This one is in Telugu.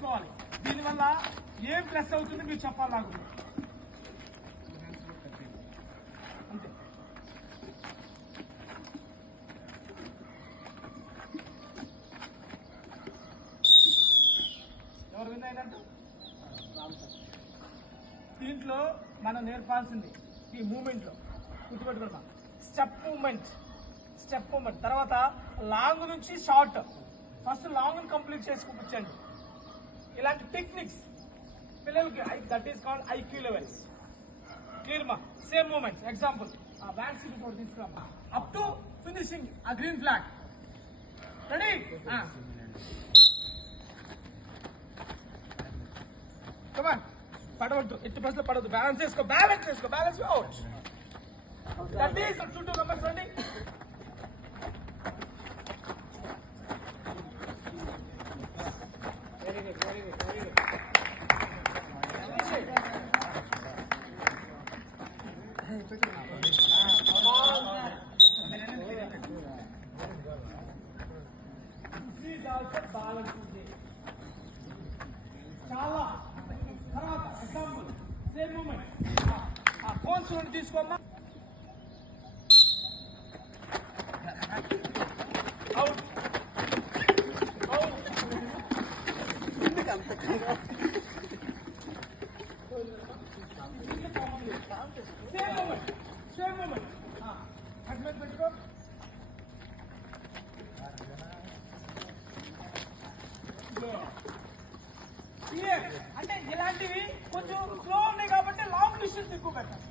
తీసుకోవాలి. దీనివల్ల ఏం ప్లస్ అవుతుంది మీరు చెప్పాలి నాకు. అంతే. ఎవరు విన్ అయినట్టు? దీంట్లో మనం నేర్పాల్సింది ఈ మూమెంట్ లో గుర్తుపెట్టుకున్నాం. స్టెప్ మూమెంట్ తర్వాత లాంగ్ నుంచి షార్ట్. ఫస్ట్ లాంగ్ కంప్లీట్ చేసి చూపించండి. ఇలాంటి టెక్నిక్స్ పిల్లలకి that is called IQ levels. Clear మా? Same moment. ఎగ్జాంపుల్ వ్యాక్సిన్ కూడా తీసుకురామ్మా అప్ టు ఫినిషింగ్ ఆ గ్రీన్ ఫ్లాగ్. రెడీ? కమాన్. పడవద్దు, ఎట్టి బస్సులో పడవద్దు. బ్యాలెన్స్ చేసుకో. అవుట్. That is 2 numbers. రండి. Very good. చాలా తర్వాత ఎగ్జాంపుల్ సేమ్ మూమెంట్. ఫోన్ చూడండి, తీసుకోమ్మా. అవుట్. Same moment. అడ్మిట్ పెట్టుకో. అంటే ఇలాంటివి కొంచెం స్లో ఉన్నాయి కాబట్టి లాంగ్ డిస్టెన్స్ ఎక్కువ పెట్టాలి.